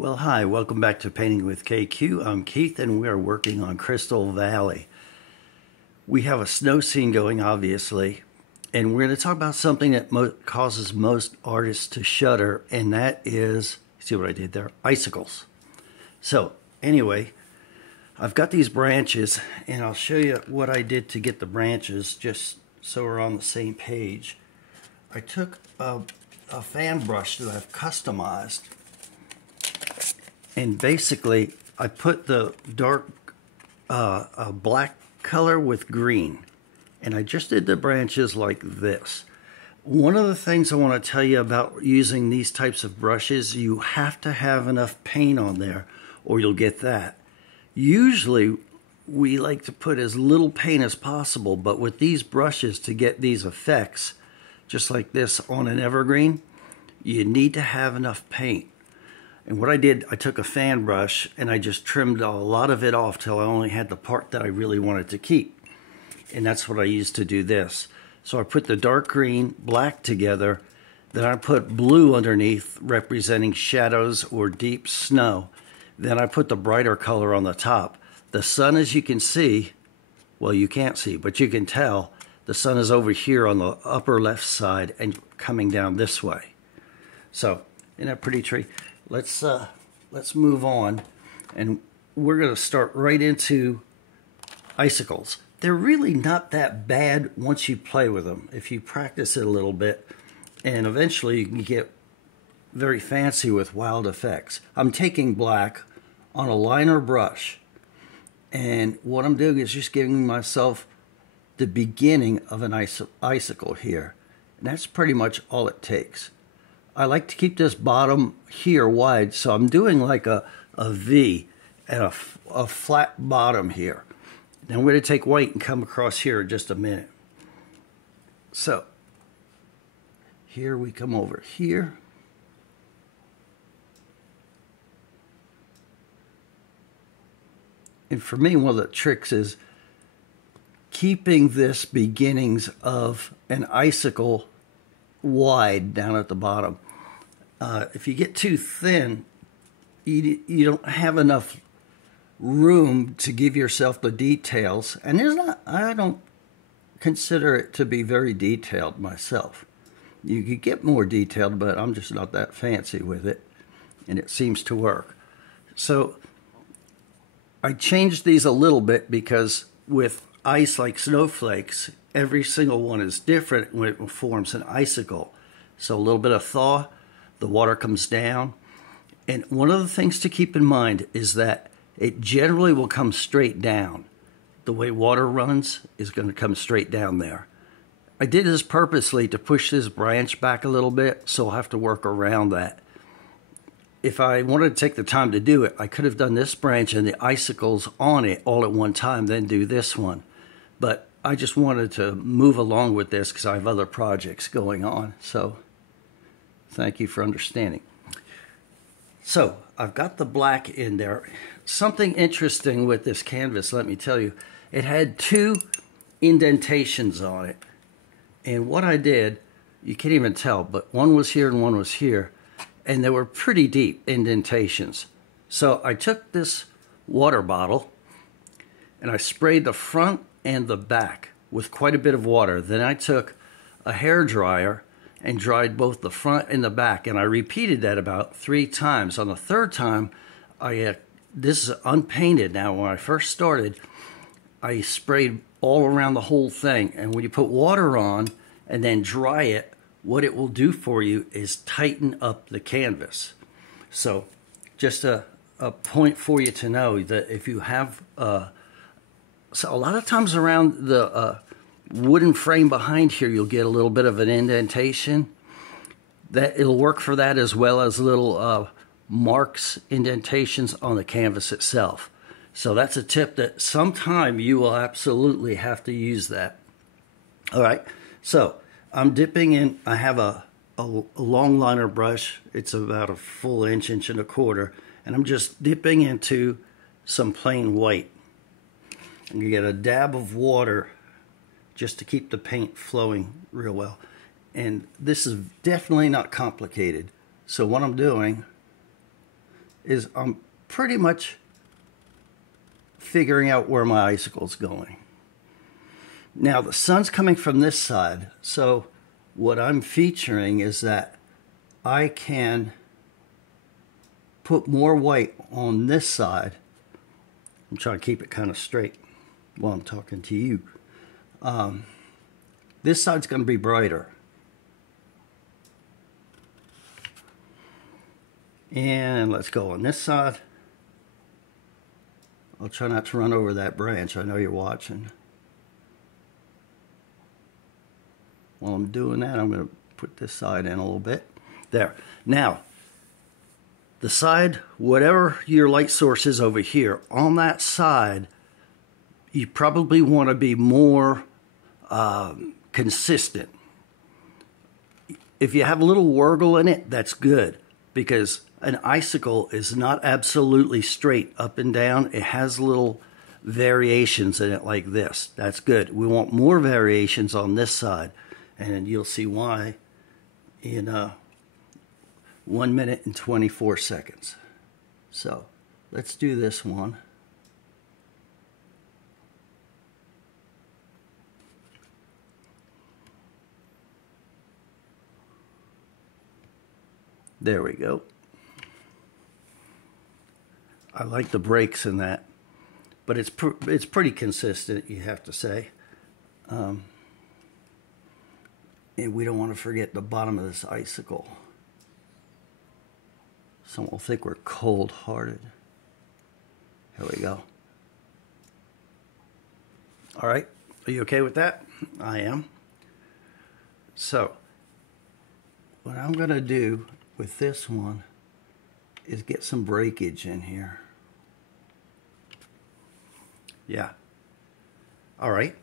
Well, hi, welcome back to Painting with KQ. I'm Keith, and we are working on Chrystal Valley. We have a snow scene going, obviously, and we're going to talk about something that causes most artists to shudder, and that is, see what I did there? Icicles. So, anyway, I've got these branches, and I'll show you what I did to get the branches, just so we're on the same page. I took a fan brush that I've customized, and basically, I put the dark black color with green. And I just did the branches like this. One of the things I want to tell you about using these types of brushes, you have to have enough paint on there or you'll get that. Usually, we like to put as little paint as possible, but with these brushes to get these effects, just like this on an evergreen, you need to have enough paint. And what I did, I took a fan brush and I just trimmed a lot of it off till I only had the part that I really wanted to keep. And that's what I used to do this. So I put the dark green, black together, then I put blue underneath representing shadows or deep snow. Then I put the brighter color on the top. The sun, as you can see, well, you can't see, but you can tell the sun is over here on the upper left side and coming down this way. So, isn't that a pretty tree? Let's move on, and we're going to start right into icicles. They're really not that bad once you play with them, if you practice it a little bit, and eventually you can get very fancy with wild effects. I'm taking black on a liner brush, and what I'm doing is just giving myself the beginning of an icicle here, and that's pretty much all it takes. I like to keep this bottom here wide, so I'm doing like a V and a flat bottom here. Now we're going to take white and come across here in just a minute. So, here we come over here. And for me, one of the tricks is keeping this beginnings of an icicle wide down at the bottom. If you get too thin, you don't have enough room to give yourself the details. And I don't consider it to be very detailed myself. You could get more detailed, but I'm just not that fancy with it. And it seems to work. So I changed these a little bit because with ice like snowflakes, every single one is different when it forms an icicle. So a little bit of thaw, the water comes down. And one of the things to keep in mind is that it generally will come straight down. The way water runs is going to come straight down there. I did this purposely to push this branch back a little bit, so I'll have to work around that. If I wanted to take the time to do it, I could have done this branch and the icicles on it all at one time, then do this one. But I just wanted to move along with this because I have other projects going on. So thank you for understanding. So I've got the black in there. Something interesting with this canvas, let me tell you, it had two indentations on it. And what I did, you can't even tell, but one was here and one was here. And they were pretty deep indentations. So I took this water bottle and I sprayed the front and the back with quite a bit of water. Then I took a hair dryer and dried both the front and the back, and I repeated that about 3 times. On the third time, this is unpainted now. When I first started, I sprayed all around the whole thing, and when you put water on and then dry it, what it will do for you is tighten up the canvas. So just a point for you to know that if you have so a lot of times around the wooden frame behind here, you'll get a little bit of an indentation. That it'll work for that, as well as little marks, indentations on the canvas itself. So that's a tip that sometime you will absolutely have to use that. All right, so I'm dipping in. I have a long liner brush. It's about a full inch, inch and a quarter, and I'm just dipping into some plain white. And you get a dab of water just to keep the paint flowing real well. And this is definitely not complicated. So what I'm doing is I'm pretty much figuring out where my icicle's going. Now the sun's coming from this side, so what I'm featuring is that I can put more white on this side. I'm trying to keep it kind of straight while I'm talking to you. This side's going to be brighter. And let's go on this side. I'll try not to run over that branch. I know you're watching. While I'm doing that, I'm going to put this side in a little bit. There. Now, the side, whatever your light source is over here, on that side, you probably want to be more consistent. If you have a little wiggle in it, that's good, because an icicle is not absolutely straight up and down. It has little variations in it like this. That's good. We want more variations on this side, and you'll see why in 1 minute and 24 seconds. So let's do this one. There we go. I like the breaks in that, but it's pretty consistent, you have to say. And we don't want to forget the bottom of this icicle. Someone will think we're cold-hearted. Here we go. All right, are you okay with that? I am. So, what I'm going to do with this one is get some breakage in here. Yeah. All right,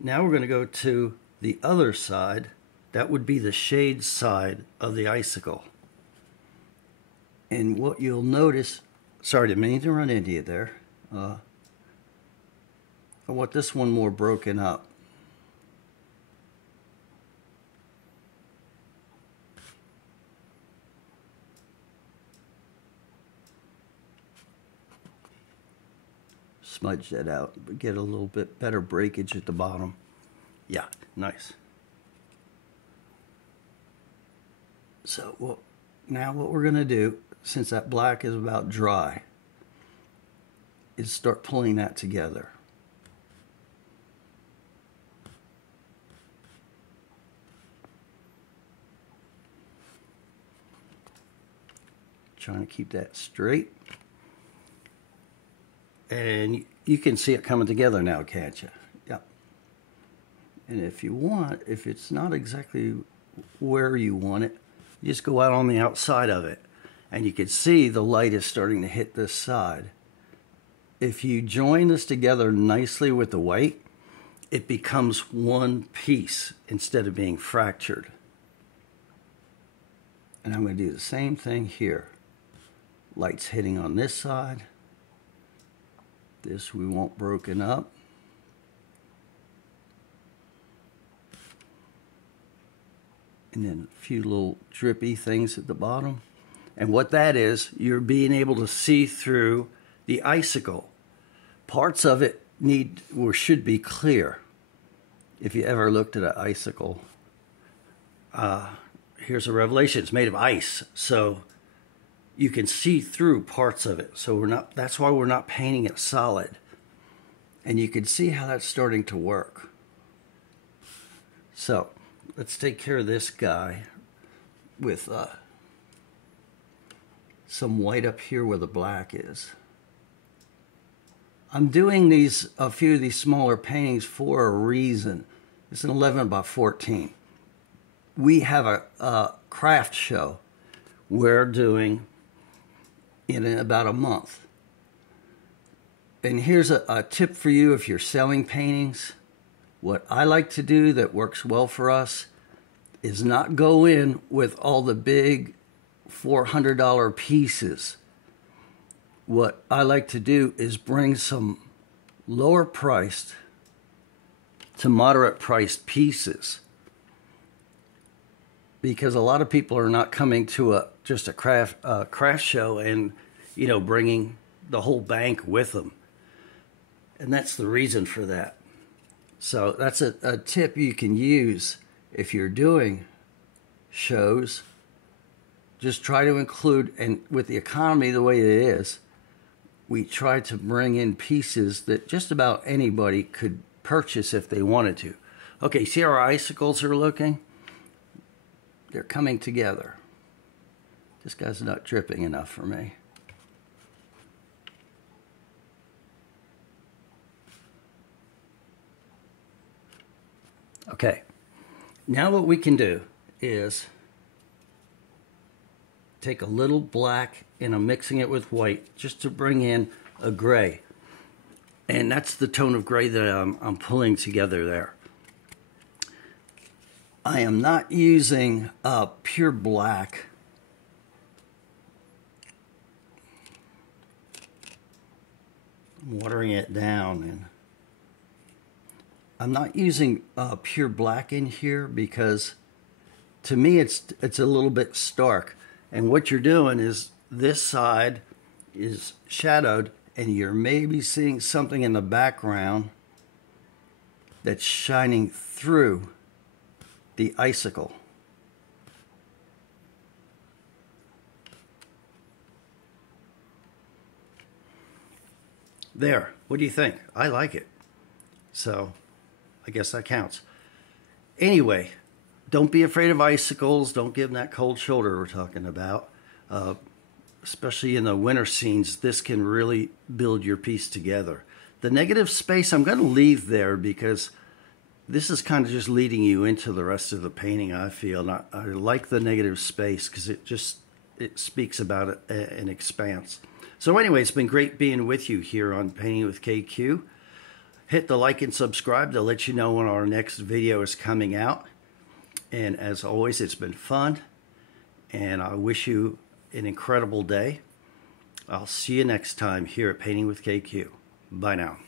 now we're going to go to the other side. That would be the shade side of the icicle. And what you'll notice, sorry, didn't mean to run into you there. I want this one more broken up. Smudge that out, but get a little bit better breakage at the bottom. Yeah, nice. So now what we're going to do, since that black is about dry, is start pulling that together. Trying to keep that straight. And you can see it coming together now, can't you? Yep. And if you want, if it's not exactly where you want it, you just go out on the outside of it. And you can see the light is starting to hit this side. If you join this together nicely with the white, it becomes one piece instead of being fractured. And I'm going to do the same thing here. Light's hitting on this side. This we want broken up. And then a few little drippy things at the bottom. And what that is, you're being able to see through the icicle. Parts of it need or should be clear. If you ever looked at an icicle, here's a revelation. It's made of ice, so you can see through parts of it. So that's why we're not painting it solid. And you can see how that's starting to work. So let's take care of this guy with some white up here where the black is. I'm doing a few of these smaller paintings for a reason. It's an 11 by 14. We have a craft show we're doing in about a month. And here's a tip for you if you're selling paintings. What I like to do that works well for us is not go in with all the big $400 pieces. What I like to do is bring some lower priced to moderate priced pieces, because a lot of people are not coming to just a craft show and bringing the whole bank with them. And that's the reason for that. So that's a tip you can use if you're doing shows. Just try to include, and with the economy the way it is, we try to bring in pieces that just about anybody could purchase if they wanted to. Okay, see how our icicles are looking? They're coming together. This guy's not dripping enough for me. Okay, now what we can do is take a little black and I'm mixing it with white just to bring in a gray. And that's the tone of gray that I'm pulling together there. I am not using pure black. I'm watering it down, and I'm not using pure black in here because to me it's a little bit stark. And what you're doing is this side is shadowed and you're maybe seeing something in the background that's shining through the icicle. There, what do you think? I like it. So I guess that counts. Anyway, don't be afraid of icicles. Don't give them that cold shoulder we're talking about. Especially in the winter scenes, this can really build your piece together. The negative space I'm going to leave there because this is kind of just leading you into the rest of the painting, I feel. And I like the negative space because it speaks about an expanse. So anyway, it's been great being with you here on Painting with KQ. Hit the like and subscribe to let you know when our next video is coming out. And as always, it's been fun. And I wish you an incredible day. I'll see you next time here at Painting with KQ. Bye now.